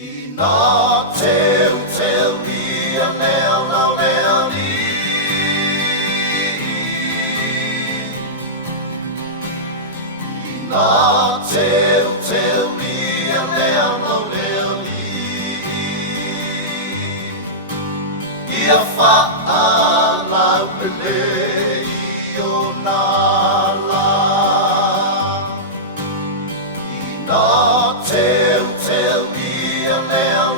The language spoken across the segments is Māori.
Not tell me a nail Not tell me a nail Ia whaala pele o nala Not tell me a nail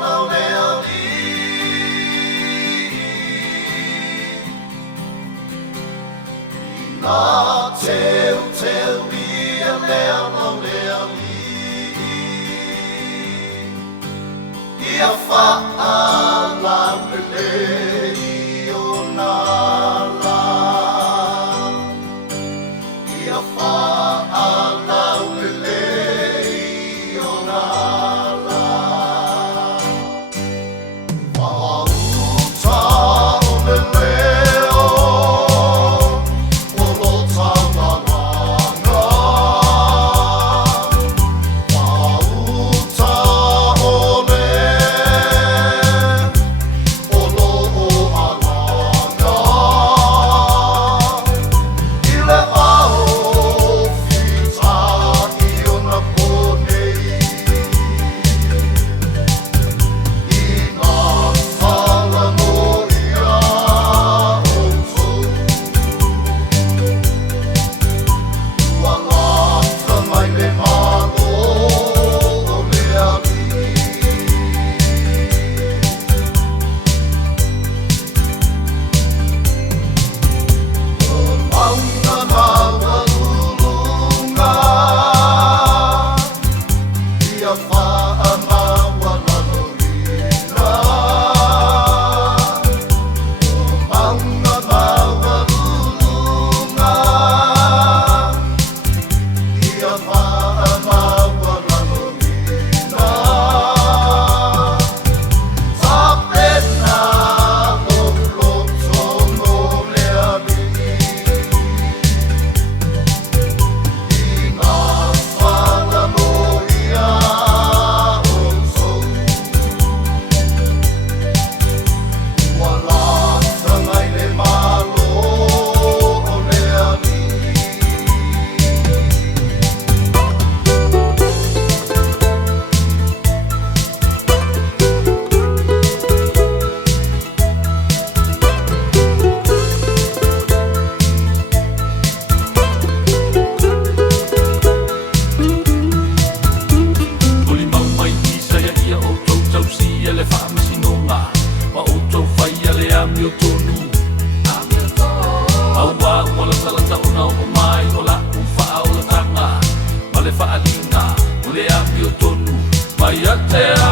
Not tell me a nail Ia whaala pele o nala Ia whaala pele o nala Wauta o le leo O lo tamalanga Wauta o le Faoagali, ule ami o tonu, mai a te